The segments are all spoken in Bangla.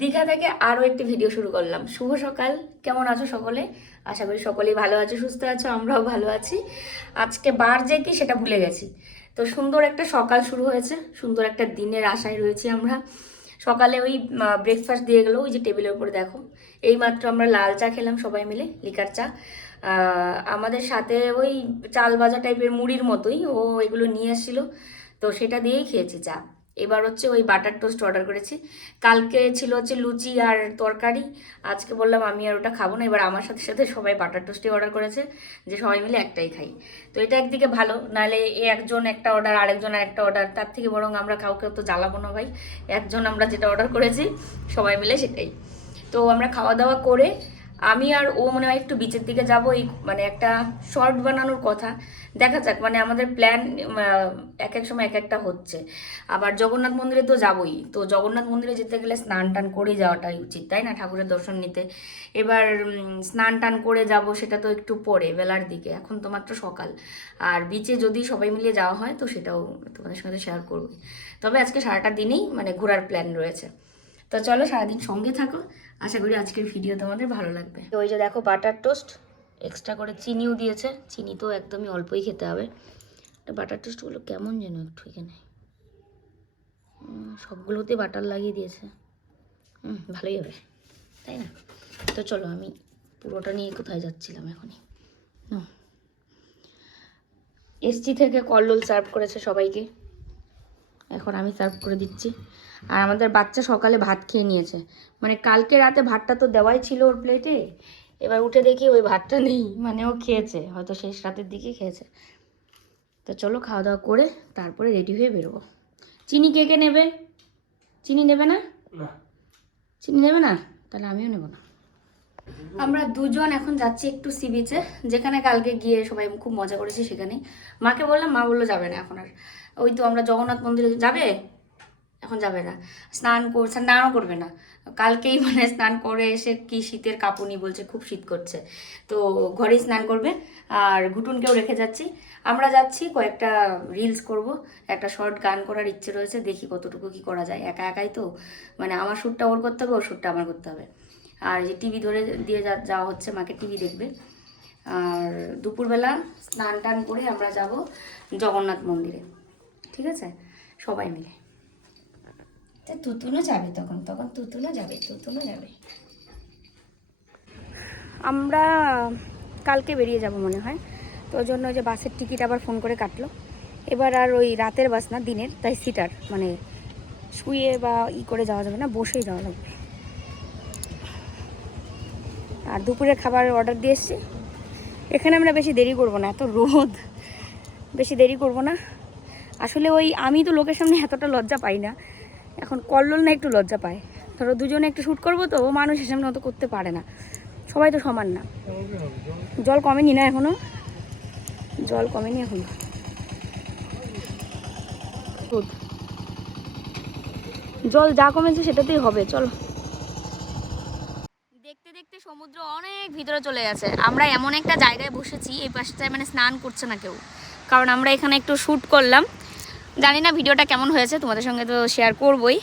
দীঘা থেকে আরও একটি ভিডিও শুরু করলাম। শুভ সকাল, কেমন আছো সকলে? আশা করি সকলেই ভালো আছো, সুস্থ আছো, আমরাও ভালো আছি। আজকে বার যে কি সেটা ভুলে গেছি। তো সুন্দর একটা সকাল শুরু হয়েছে, সুন্দর একটা দিনের আশায় রয়েছি আমরা। সকালে ওই ব্রেকফাস্ট দিয়ে গেলো, ওই যে টেবিলের উপরে দেখো, এইমাত্র আমরা লাল চা খেলাম সবাই মিলে, লিকার চা। আমাদের সাথে ওই চাল ভাজা টাইপের মুড়ির মতোই ও এগুলো নিয়ে এসেছিলো, তো সেটা দিয়েই খেয়েছি চা। এবার হচ্ছে ওই বাটার টোস্ট অর্ডার করেছি। কালকে ছিল হচ্ছে লুচি আর তরকারি, আজকে বললাম আমি আর ওটা খাবো না। এবার আমার সাথে সাথে সবাই বাটার টোস্টই অর্ডার করেছে, যে সবাই মিলে একটাই খাই। তো এটা একদিকে ভালো, নাহলে একজন একটা অর্ডার, আরেকজন আরেকটা অর্ডার, তার থেকে বরং আমরা কাউকে তো জ্বালাবো না ভাই। একজন আমরা যেটা অর্ডার করেছি সবাই মিলে সেটাই। তো আমরা খাওয়া দাওয়া করে আমি আর ও মনে হয় একটু বিচের দিকে যাবো, এই মানে একটা শর্ট বানানোর কথা, দেখা যাক। মানে আমাদের প্ল্যান এক এক সময় এক একটা হচ্ছে। আবার জগন্নাথ মন্দিরে তো যাবোই, তো জগন্নাথ মন্দিরে যেতে গেলে স্নান টান করে যাওয়াটাই উচিত, তাই না, ঠাকুরের দর্শন নিতে। এবার স্নান টান করে যাব সেটা তো একটু পরে বেলার দিকে, এখন তো মাত্র সকাল। আর বিচে যদি সবাই মিলে যাওয়া হয় তো সেটাও তোমাদের সঙ্গে শেয়ার করবো। তবে আজকে সারাটা দিনই মানে ঘোরার প্ল্যান রয়েছে। তো চলো সারাদিন সঙ্গে থাকো, আশা করি আজকের ভিডিও তোমাদের ভালো লাগবে। তো ওই যে দেখো বাটার টোস্ট, এক্সট্রা করে চিনিও দিয়েছে, চিনি তো একদমই অল্পই খেতে হবে। বাটার টোস্টগুলো কেমন যেন একটু এখানে সবগুলোতে বাটার লাগিয়ে দিয়েছে। ভালোই হবে, তাই না? তো চলো আমি পুরোটা নিয়ে কোথায় যাচ্ছিলাম এখনই। এসজি থেকে কল্লোল সার্ভ করেছে সবাইকে, এখন আমি সার্ভ করে দিচ্ছি। আর আমাদের বাচ্চা সকালে ভাত খেয়ে নিয়েছে, মানে কালকে রাতে ভাতটা তো দেওয়াই ছিল ওর প্লেটে। এবার উঠে দেখি ওই ভাতটা নেই, মানে ও খেয়েছে হয়তো শেষ রাতের দিকে খেয়েছে। তো চলো খাওয়া দাওয়া করে তারপরে রেডি হয়ে বেরোবো। চিনি কে কে নেবে? চিনি নেবে না? চিনি নেবে না? তাহলে আমিও নেব না। আমরা দুজন এখন যাচ্ছি একটু সি বিচে, যেখানে কালকে গিয়ে সবাই খুব মজা করেছি সেখানেই। মাকে বললাম, মা বললো যাবে না এখন আর। ওই তো আমরা জগন্নাথ মন্দিরে যাবে, এখন যাবে না। স্নানও করবে না কালকেই, মানে স্নান করে এসে কি শীতের কাঁপুনি বলছে, খুব শীত করছে। তো ঘরেই স্নান করবে। আর ঘুটুনকেও রেখে যাচ্ছি। আমরা যাচ্ছি কয়েকটা রিলস করব, একটা শর্ট গান করার ইচ্ছে রয়েছে, দেখি কতটুকু কি করা যায়। একা একাই তো, মানে আমার শ্যুটটা ওর করতে হবে, ওর শ্যুটটা আমার করতে হবে। আর যে টিভি ধরে দিয়ে যাওয়া হচ্ছে, মাকে টিভি দেখবে। আর দুপুরবেলা স্নান টান করে আমরা যাব জগন্নাথ মন্দিরে, ঠিক আছে, সবাই মিলে। তুতুনও যাবে, তখন তখন তুতুনও যাবে, তুতুনও যাবে। আমরা কালকে বেরিয়ে যাব মনে হয়, তো ওই জন্য ওই যে বাসের টিকিট আবার ফোন করে কাটলো। এবার আর ওই রাতের বাস না, দিনের, তাই সিটার, মানে শুয়ে বা করে যাওয়া যাবে না, বসেই যাওয়া লাগবে। আর দুপুরের খাবার অর্ডার দিয়ে এসছি। এখানে আমরা বেশি দেরি করব না, এত রোদ, বেশি দেরি করব না। আসলে ওই আমি তো লোকের সামনে এতটা লজ্জা পাই না, এখন কল্লোল না একটু লজ্জা পায়। ধরো দুজনে একটু শ্যুট করবো, তো ও মানুষের সামনে অত করতে পারে না, সবাই তো সমান না। জল কমেনি না এখনো, জল কমেনি এখনো। জল যা কমেছে সেটাতেই হবে, চলো। দেখতে দেখতে সমুদ্র অনেক ভিতরে চলে গেছে। আমরা এমন একটা জায়গায় বসেছি, এই পাশটায় মানে স্নান করছে না কেউ, কারণ আমরা এখানে একটু শ্যুট করলাম। জানি না ভিডিওটা কেমন হয়েছে, তোমাদের সঙ্গে তো শেয়ার করবই।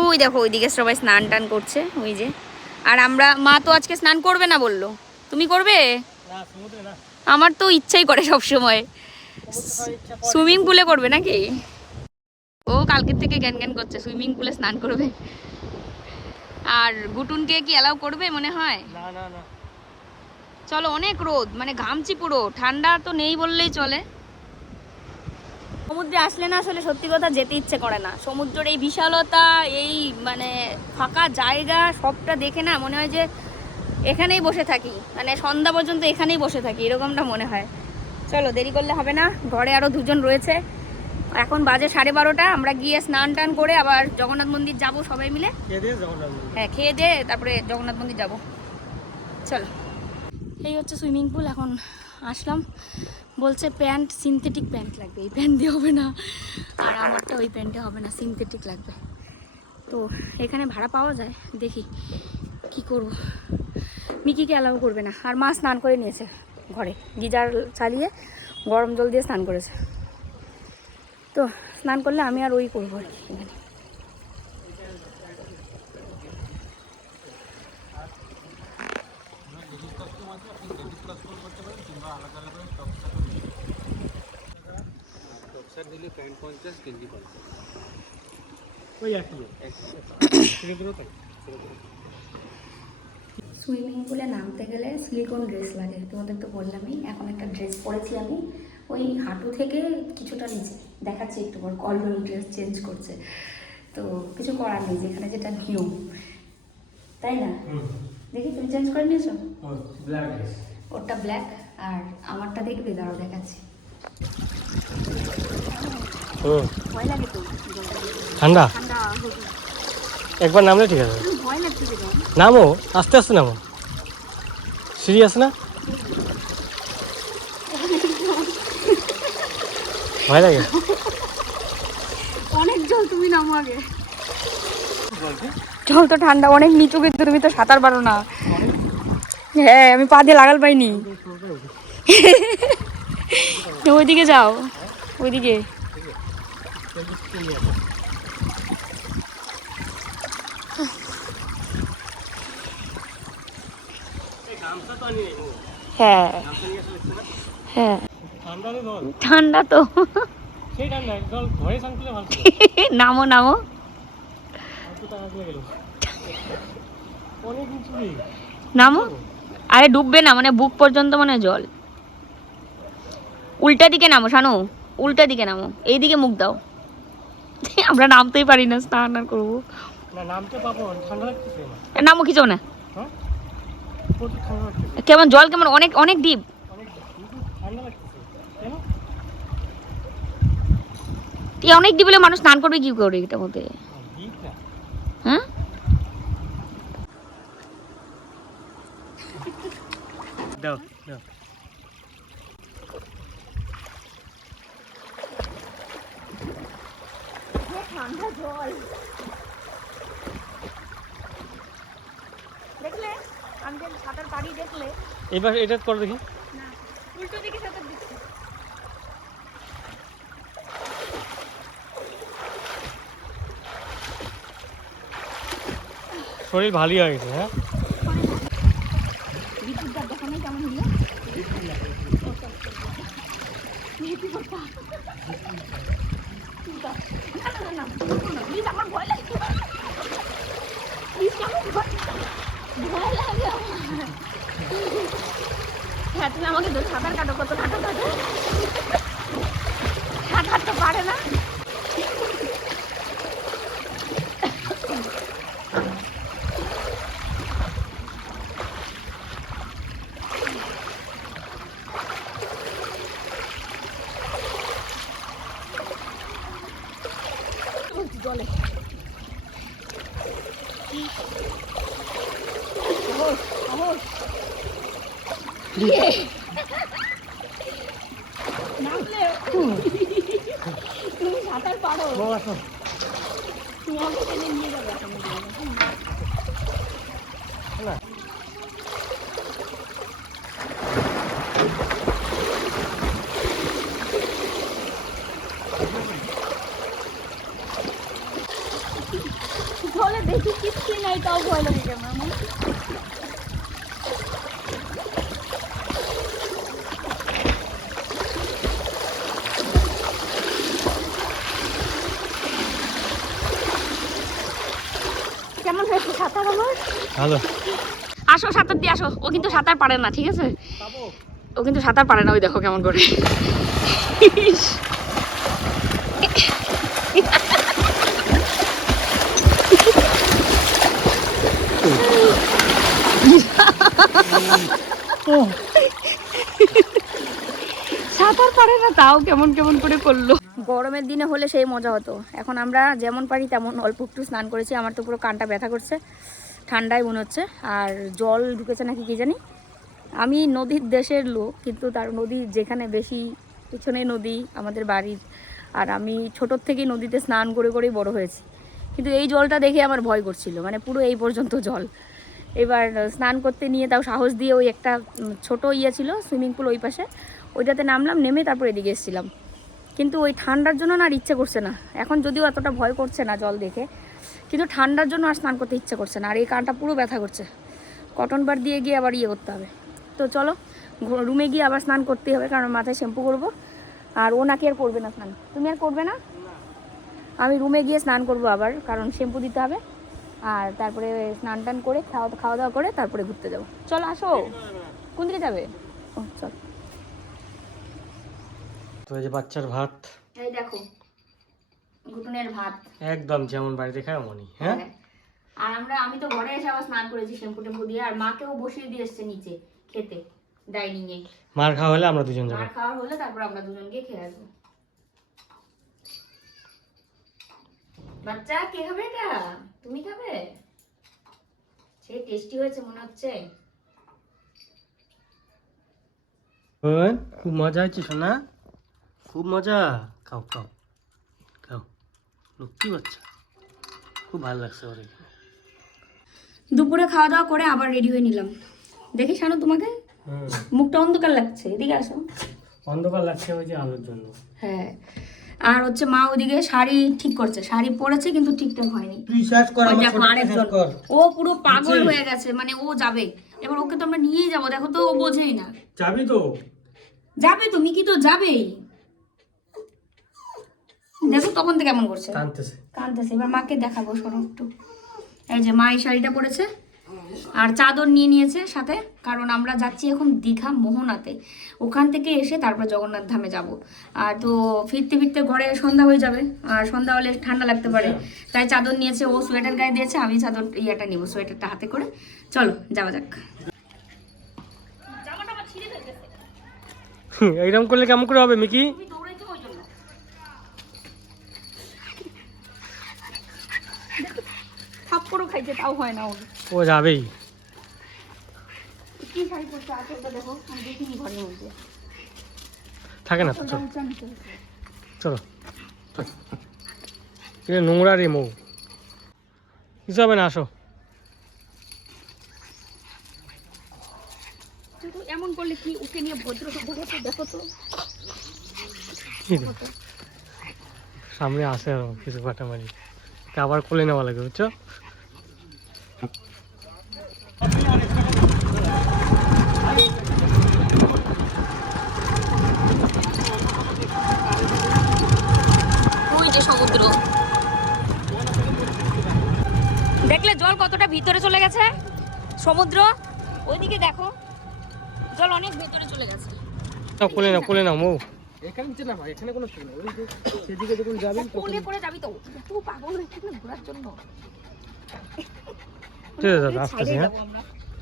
ওই দেখো ওইদিকে সবাই স্নান টান করছে, ওই যে। আর আমরা, মা তো আজকে স্নান করবে না বললো, তুমি করবে? আমার তো ইচ্ছাই করে সব সময় সুইমিং পুলে করবে নাকি। ও কালকের থেকে জ্ঞান জ্ঞান করছে সুইমিং পুলে স্নান করবে। আর গুটুনকে কি অ্যালাউ করবে মনে হয়? না না না, চলো, অনেক রোদ, মানে ঘামছি পুরো, ঠান্ডা তো নেই বললেই চলে। সমুদ্রে আসলে না আসলে সত্যি কথা যেতে ইচ্ছে করে না। সমুদ্রের এই বিশালতা, এই মানে ফাঁকা জায়গা, সবটা দেখে না মনে হয় যে এখানেই বসে থাকি, মানে সন্ধ্যা পর্যন্ত এখানেই বসে থাকি, এরকমটা মনে হয়। চলো দেরি করলে হবে না, ঘরে আরও দুজন রয়েছে। এখন বাজে 12:30, আমরা গিয়ে স্নান টান করে আবার জগন্নাথ মন্দির যাব সবাই মিলে। হ্যাঁ, খেয়ে দিয়ে তারপরে জগন্নাথ মন্দির যাব। চলো, এই হচ্ছে সুইমিং পুল। এখন আসলাম, বলছে প্যান্ট, সিনথেটিক প্যান্ট লাগবে, এই প্যান্ট দিয়ে হবে না, আর আমারটা ওই প্যান্টে হবে না, সিনথেটিক লাগবে। তো এখানে ভাড়া পাওয়া যায়, দেখি কি করব। মিকিকে অ্যালাউ করবে না। আর মা স্নান করে নিয়েছে ঘরে, গিজার চালিয়ে গরম জল দিয়ে স্নান করেছে। তো স্নান করলে আমি আর ওই করবো আর কি। এখানে সুইমিং পুলে নামতে গেলে সিলিকন ড্রেস লাগে, তোমাদের তো বললামই। এখন একটা ড্রেস পরেছি আমি, ওই হাঁটু থেকে কিছুটা নিচে দেখাচ্ছি, একটু পর কলরল ড্রেস চেঞ্জ করছে। তো কিছু করার নেই, যেখানে যেটা নিয়ম, তাই না? দেখি তুমি চেঞ্জ করে নিয়েছো? ওটা ব্ল্যাক, আর আমারটা দেখবে, দাঁড়াও দেখাচ্ছি। ভয় লাগে তো, ঠান্ডা ঠান্ডা একবার নামলে ঠিক আছে। ভয় লাগছে। নামো, আস্তে আস্তে নামো, সিঁড়ি আছে না, ভয় লাগে। অনেক জল, তুমি নামো আগে। জল তো ঠান্ডা, অনেক নিচু, কিন্তু তুমি তো সাঁতার পারো না। হ্যাঁ, আমি পা দিয়ে লাগাল পাইনি। ওইদিকে যাও, ওইদিকে। হ্যাঁ হ্যাঁ, ঠান্ডা তো। নামো নামো, নামো। আরে ডুববে না, মানে বুক পর্যন্ত মানে জল। উল্টা দিকে নামো শানু, উল্টা দিকে নামো, এইদিকে মুখ দাও। আমরা নামতেই পারি না, স্নান আর করবো। নামো, কিছু না। কেমন জল, কেমন অনেক অনেক ডিপ। অনেক ডিপ হলে মানুষ স্নান করবে কি করে এটার মধ্যে? হ্যাঁ, দাও দাও। ঠান্ডা জল দেখলে, আমি যে সাঁতার পারি দেখলে। এবার এটা করে দেখি। না, উল্টো দিকে সাঁতার দিচ্ছি। শরীর ভালোই হয়ে গেছে। হ্যাঁ, বিদ্যুৎটা দেখানো কেমন হলো? আমার ভয় লাগছে, ভয় লাগে আমার। হ্যাঁ, তুমি আমাকে সাঁতার কাটো, কত কাটো কাটো, সাঁতার তো পারে না। জলে তুমি সাঁতার পারো, তুমি আমাকে টেনে নিয়ে যাবে। জলে দেখি কিচ্ছুই নাই, তাও ভয় লাগে কেন আমার? কেমন হয়েছে সাঁতার আমার? ভালো। আসো, সাঁতার দিয়ে আসো। ও কিন্তু সাঁতার পারে না, ঠিক আছে? ও কিন্তু সাঁতার পারে না, ওই দেখো কেমন করে। সাঁতার পারে না, তাও কেমন কেমন করে করলো। গরমের দিনে হলে সেই মজা হতো। এখন আমরা যেমন পারি তেমন অল্প একটু স্নান করেছি। আমার তো পুরো কানটা ব্যথা করছে, ঠান্ডায় মনে হচ্ছে। আর জল ঢুকেছে নাকি কি জানি। আমি নদীর দেশের লোক, কিন্তু তার নদী যেখানে বেশি, পিছনে নদী আমাদের বাড়ির। আর আমি ছোটোর থেকেই নদীতে স্নান করে করেই বড় হয়েছি, কিন্তু এই জলটা দেখে আমার ভয় করছিল, মানে পুরো এই পর্যন্ত জল। এবার স্নান করতে নিয়ে তাও সাহস দিয়ে, ওই একটা ছোটো ইয়ে ছিল সুইমিং পুল ওই পাশে, ওইটাতে নামলাম, নেমে তারপর এদিকে এসেছিলাম। কিন্তু ওই ঠান্ডার জন্য না আর ইচ্ছে করছে না। এখন যদিও এতটা ভয় করছে না জল দেখে, কিন্তু ঠান্ডার জন্য আর স্নান করতে ইচ্ছে করছে না। আর এই কানটা পুরো ব্যথা করছে, কটন বার দিয়ে গিয়ে আবার ইয়ে করতে হবে। তো চলো, রুমে গিয়ে আবার স্নান করতেই হবে, কারণ মাথায় শ্যাম্পু করবো। আর ও নাকি আর করবে না স্নান। তুমি আর করবে না? আমি রুমে গিয়ে স্নান করবো আবার, কারণ শ্যাম্পু দিতে হবে। আর তারপরে স্নান টান করে খাওয়া দাওয়া করে তারপরে ঘুরতে যাবো। চলো আসো। কোন দিকে যাবে? ও চল। তো এই যে বাচ্চার ভাত, এই দেখো ঘুটনের ভাত, একদম যেমন বাড়িতে খায় এমনই। হ্যাঁ, আর আমি তো ঘরে এসে আবার স্নান করেছি শ্যাম্পু টেম্পু দিয়ে, আর মাকেও বসিয়ে দিয়ে এসছে নিচে খেতে ডাইনিং এ। মার খাওয়া হলে আমরা দুজন যাবো। মার খাওয়ার হলে তারপর আমরা দুজন গিয়ে খেয়ে আসবো। বাচ্চা কে খাবে এটা? তুমি খাবে? সে টেস্টি হয়েছে মনে হচ্ছে। খুব মজা হয়েছে সোনা, খুব মজা। খাও খাও খাও, লক্ষ্মী বাচ্চা, খুব ভালো লাগছে ওর। দুপুরে খাওয়া দাওয়া করে আবার রেডি হয়ে নিলাম। দেখি শানু তোমাকে, মুখটা অন্ধকার লাগছে, এদিকে আসো। অন্ধকার লাগছে ওই যে আলোর জন্য। হ্যাঁ, আর হচ্ছে মা ওদিকে শাড়ি ঠিক করছে, শাড়ি পরেছে কিন্তু ঠিকঠাক হয়নি। তুই শেষ কর, ওই আমার দেখো ছোটটা আরেকজন, শেষ কর। ও পুরো পাগল হয়ে গেছে, মানে ও যাবে এবার, ওকে তো আমরা নিয়েই যাবো। দেখো তো ও বোঝেই না। যাবি তো? যাবে তো, মিকি তো যাবেই। দেখো তখন থেকে কেমন করছে, কাঁদতেছে। এবার মাকে দেখাবো, শোনো একটু। এই যে মা এই শাড়িটা পরেছে আর চাদর নিয়ে নিয়েছে সাথে, কারণ আমরা যাচ্ছি এখন দীঘা মোহনাতে। ওখান থেকে এসে তারপর জগন্নাথ ধামে যাব। আর তো ফিরতে ফিরতে ঘরে সন্ধ্যা হয়ে যাবে, আর সন্ধ্যা হলে ঠান্ডা লাগতে পারে, তাই চাদর নিয়েছে। ও সোয়েটার গায়ে দিয়েছে, আমি চাদর ইয়েটা নিব, সোয়েটারটা হাতে করে। চলো যাওয়া যাক। এইরকম করলে কেমন করে হবে মিকি? থাপ্পড়ও খাইছে তাও হয় না ওর। ও যাবেই। কি শাড়ি পরছে আঁচলটা দেখো, আমি দেখিনি ঘরের মধ্যে। থাকে না তো, চলো চলো। এটা নোংরা রে মৌ, কিছু হবে না, আসো। এমন করলে কি ওকে নিয়ে ভদ্র দেখো তো। সামনে আসে আরো কিছু ফাটামারি, আবার কোলে নেওয়া লাগে, বুঝছো? সমুদ্র দেখলে জল কতটা ভিতরে চলে গেছে, সমুদ্র ওইদিকে দেখো, জল অনেক ভিতরে চলে গেছে। কোলে নাও মৌ। এখানে নিচে না ভাই, এখানে কোনো ছিল ওই যে সেদিকে যখন যাবেন কোলে পড়ে যাবি তো, তুই পাগল হয়েছিস না ঘোরার জন্য। ঠিক আছে আসতেছি। হ্যাঁ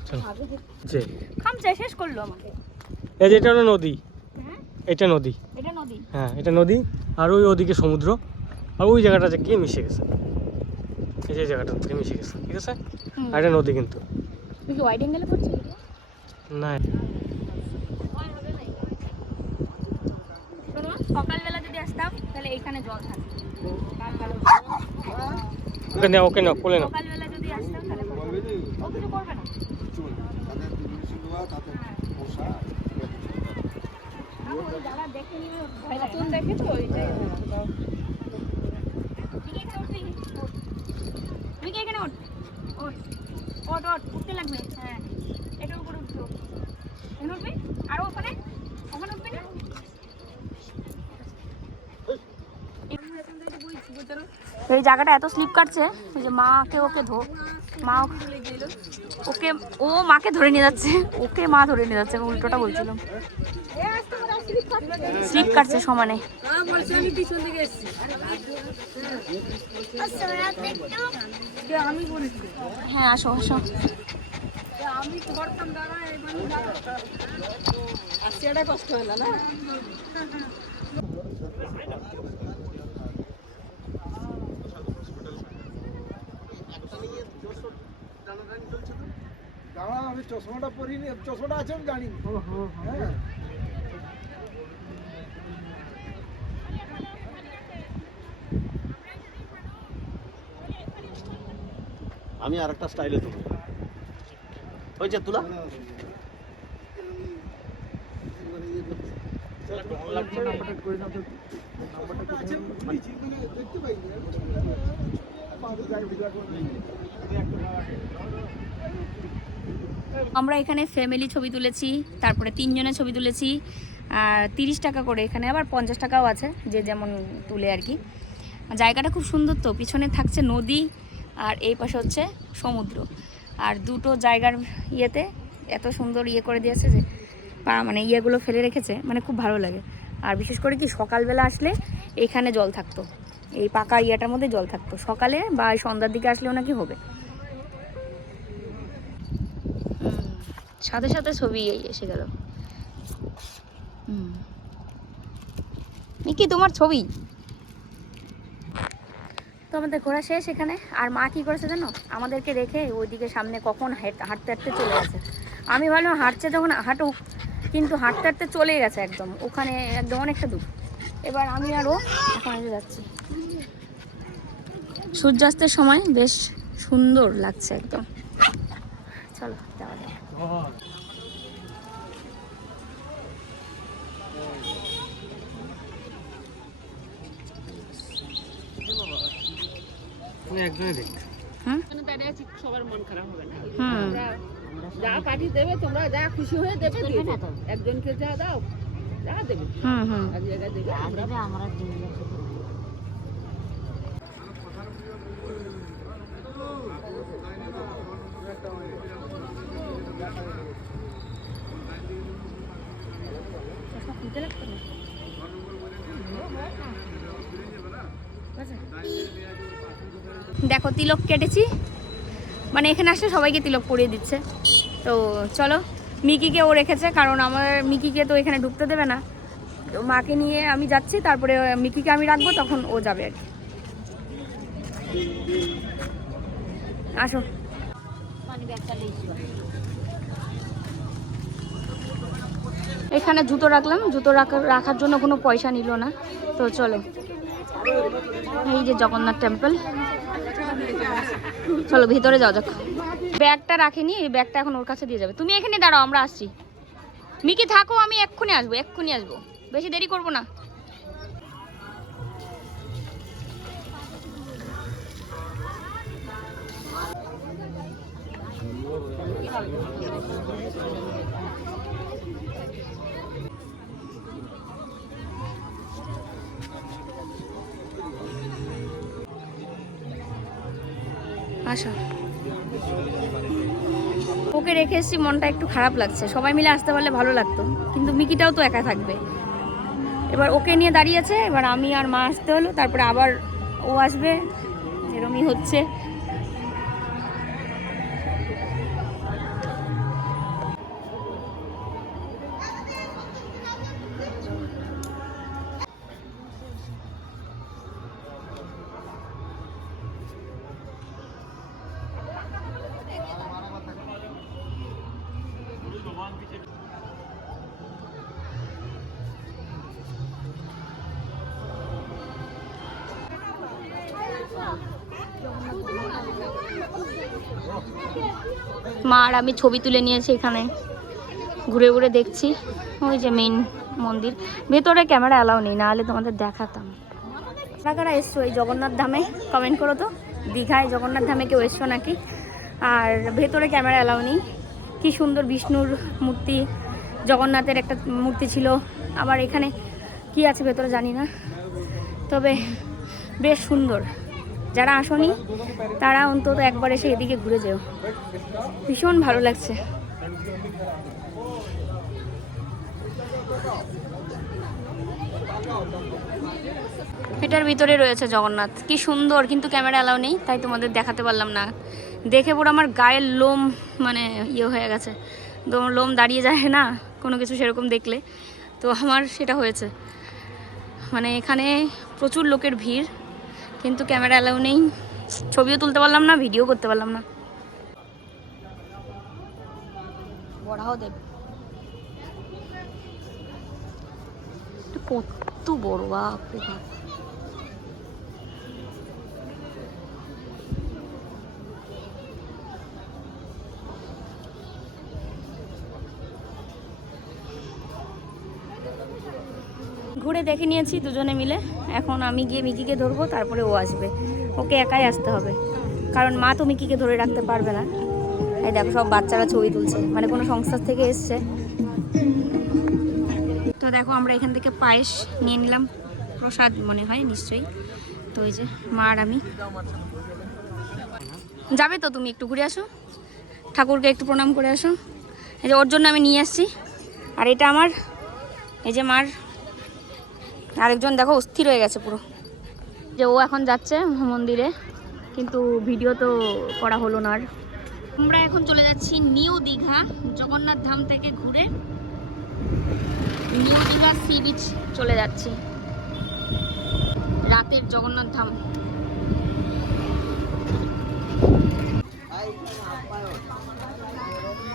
চলো। যে খামচা শেষ করলো আমাকে। এই যে এটা হলো নদী, হ্যাঁ এটা নদী, এটা নদী। হ্যাঁ এটা নদী। আর ওই ওদিকে সমুদ্র, আর ওই জায়গাটাতে গিয়ে মিশে গেছে, এই যে জায়গাটা থেকে মিশে গেছে, ঠিক আছে? আর এটা নদী কিন্তু। তুই কি ওয়াইড অ্যাঙ্গেলে করছিস না, শোনো, সকালবেলা যদি আসতাম তাহলে এখানে জল থাকতো। ওকে নাও কোলে নাও। সকালবেলা যদি আসতাম তাহলে ও কিছু করবে না। উঠতে লাগবে, হ্যাঁ এটার উপরে উঠছো, এখানে উঠবি, আরো ওখানে ওখানে উঠবি না। এই জায়গাটা এত স্লিপ কাটছে, এই যে মাকে ওকে মা ওকে, ও মাকে ধরে নিয়ে যাচ্ছে, ওকে মা ধরে নিয়ে যাচ্ছে, আমি উল্টোটা বলছিলাম। স্লিপ কাটছে সমানে। হ্যাঁ আসো আসো। কষ্ট হলো না। আমি চশমাটা পরিনি, চশমাটা আছে আমি জানি। হ্যাঁ আমি আর একটা স্টাইলে তুলব, ওই যে তুলা দেখতে পাই আমরা এখানে ফ্যামিলি ছবি তুলেছি, তারপরে 3 জনের ছবি তুলেছি। আর 30 টাকা করে, এখানে আবার 50 টাকাও আছে, যে যেমন তুলে আর কি। জায়গাটা খুব সুন্দর, তো পিছনে থাকছে নদী আর এই পাশে হচ্ছে সমুদ্র। আর দুটো জায়গার ইয়েতে এত সুন্দর ইয়ে করে দিয়েছে যে মানে ইয়েগুলো ফেলে রেখেছে, মানে খুব ভালো লাগে। আর বিশেষ করে কি সকালবেলা আসলে এখানে জল থাকতো, এই পাকা ইয়েটার মধ্যে জল থাকতো। সকালে বা সন্ধ্যার দিকে আসলেও নাকি হবে। সাথে সাথে ছবি এসে গেল। মিকি তোমার ছবি। তো আমাদের ঘোরা শেষ এখানে। আর মা কি করেছে জানো, আমাদেরকে রেখে ওইদিকে সামনে কখন হাঁটতে হাঁটতে চলে গেছে। আমি ভাবলাম হাঁটছে যখন হাঁটুক, কিন্তু হাঁটতে হাঁটতে চলে গেছে একদম ওখানে, একদম অনেকটা দূর। এবার আমি আরও এখন এসে যাচ্ছি। সূর্যাস্তের সময় বেশ সুন্দর লাগছে একদম। চলো যাওয়া যাক। একজনে দেখতে সবার মন খারাপ হবে না। হুম, যা পার্টি দেবে তোমরা যা খুশি হয়ে দেবে, দিয়ে দেবে। একজনকে যা দাও যা দেবে, হুম, হুম। এক জায়গায় দেবে। আমরা দেখো তিলক কেটেছি, মানে এখানে আসলে সবাইকে তিলক পরিয়ে দিচ্ছে। তো চলো, মিকিকে ও রেখেছে, কারণ আমার মিকিকে তো এখানে ঢুকতে দেবে না। তো মাকে নিয়ে আমি যাচ্ছি, তারপরে মিকিকে আমি রাখবো, তখন ও যাবে আর কি। আসো। এখানে জুতো রাখলাম, জুতো রাখার জন্য কোনো পয়সা নিল না। তো চলো, এই যে জগন্নাথ টেম্পল, চলো ভিতরে যাও। যাক, ব্যাগটা রাখিনি, এই ব্যাগটা এখন ওর কাছে দিয়ে যাবে। তুমি এখানে দাঁড়াও, আমরা আসছি। মিকি থাকো, আমি এক্ষুনি আসবো, বেশি দেরি করবো না। আসো। ওকে রেখে এসেছি, মনটা একটু খারাপ লাগছে। সবাই মিলে আসতে পারলে ভালো লাগতো, কিন্তু মিকিটাও তো একা থাকবে। এবার ওকে নিয়ে দাঁড়িয়েছে, এবার আমি আর মা আসতে হলো, তারপরে আবার ও আসবে, এরমই হচ্ছে। মা আর আমি ছবি তুলে নিয়েছি, এখানে ঘুরে ঘুরে দেখছি। ওই যে মেইন মন্দির, ভেতরে ক্যামেরা অ্যালাউ নেই, নাহলে তোমাদের দেখাতাম। কারা কারা এসছো এই জগন্নাথ ধামে কমেন্ট করো তো। দীঘায় জগন্নাথ ধামে কেউ এসছো নাকি? আর ভেতরে ক্যামেরা অ্যালাউ নেই। কি সুন্দর বিষ্ণুর মূর্তি, জগন্নাথের একটা মূর্তি ছিল। আবার এখানে কি আছে ভেতরে জানি না, তবে বেশ সুন্দর। যারা আসোনি তারা অন্তত একবার এসে এদিকে ঘুরে যেও, ভীষণ ভালো লাগছে। এটার ভিতরে রয়েছে জগন্নাথ, কি সুন্দর, কিন্তু ক্যামেরা অ্যালাউ নেই, তাই তোমাদের দেখাতে পারলাম না। দেখে পুরো আমার গায়ের লোম মানে ইয়ে হয়ে গেছে, লোম দাঁড়িয়ে যায় না কোনো কিছু সেরকম দেখলে, তো আমার সেটা হয়েছে। মানে এখানে প্রচুর লোকের ভিড়, কিন্তু ক্যামেরা অ্যালাউ নেই, ছবিও তুলতে পারলাম না, ভিডিও করতে পারলাম না। বড়াও দেব, কত বড়, বাপ রে বাপ। ঘুরে দেখে নিয়েছি দুজনে মিলে, এখন আমি গিয়ে মিকিকে ধরবো, তারপরে ও আসবে। ওকে একাই আসতে হবে, কারণ মা তো মিকিকে ধরে রাখতে পারবে না। এই দেখো সব বাচ্চারা ছবি তুলছে, মানে কোনো সংস্থা থেকে এসছে। তো দেখো আমরা এখান থেকে পায়েস নিয়ে নিলাম, প্রসাদ মনে হয় নিশ্চয়ই। তো ওই যে মা আর আমি যাবে, তো তুমি একটু ঘুরে আসো, ঠাকুরকে একটু প্রণাম করে আসো। এই যে ওর জন্য আমি নিয়ে আসছি। আর এটা আমার, এই যে মার আরেকজন দেখো অস্থির হয়ে গেছে পুরো, যে ও এখন যাচ্ছে মন্দিরে, কিন্তু ভিডিও তো করা হলো না। আর আমরা এখন চলে যাচ্ছি নিউ দীঘা, জগন্নাথ ধাম থেকে ঘুরে নিউ দীঘা সি বিচ চলে যাচ্ছি, রাতের জগন্নাথ ধাম।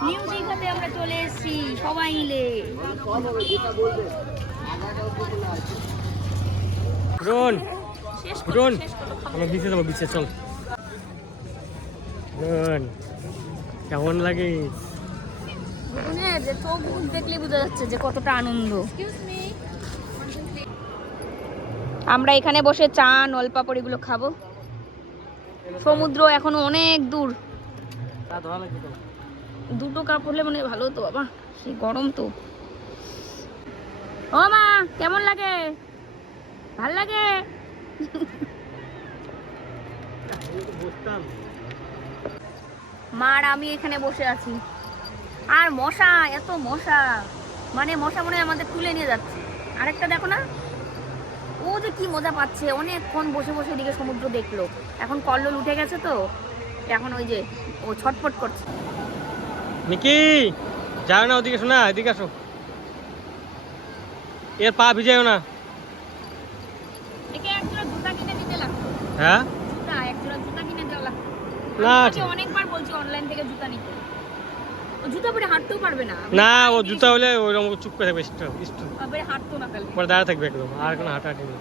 নিউ দীঘাতে আমরা চলে এসেছি সবাই মিলে। রোন রোন আমরা বিচে যাবো, বিচে চল। রোন কেমন লাগে? যে চোখ মুখ দেখলেই বোঝা যাচ্ছে যে কতটা আনন্দ। আমরা এখানে বসে চা নলপাপড় এগুলো খাবো। সমুদ্র এখনো অনেক দূর, দুটো কাপড় হলে মানে ভালো হতো বাবা, সেই গরম তো। ও মা কেমন লাগে? ভাল লাগে? মা আর আমি এখানে বসে আছি, আর মশা, এত মশা, মানে মশা মনে হয় আমাদের তুলে নিয়ে যাচ্ছে। আরেকটা দেখো না, ও যে কি মজা পাচ্ছে, অনেকক্ষণ বসে বসে এদিকে সমুদ্র দেখলো। এখন কল্লোল উঠে গেছে তো, এখন ওই যে ও ছটফট করছে। মিকি যাও না ওদিকে, শোনা এদিকে আসো, এর পা ভিজাও না। একে এক জোড়া জুতা কিনে দিতে লাগতো। হ্যাঁ জুতা, এক জোড়া জুতা কিনে দেওয়া লাগতো। না, আমি ওকে অনেকবার বলছি অনলাইন থেকে জুতা নিতে, ও জুতা পরে হাঁটতেও পারবে না। না ও জুতা হলে ওইরকম চুপ করে থাকবে, পরে হাঁটতো না, তাহলে পরে দাঁড়া থাকবে একদম, আর কোনো হাঁটাহাঁটি নেই।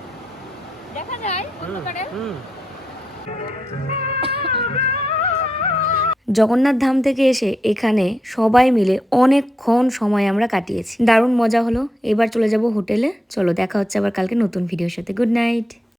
দেখা যায় অন্ধকারে। জগন্নাথ ধাম থেকে এসে এখানে সবাই মিলে অনেকক্ষণ সময় আমরা কাটিয়েছি, দারুণ মজা হলো। এবার চলে যাব হোটেলে। চলো দেখা হচ্ছে আবার কালকে নতুন ভিডিওর সাথে। Good night.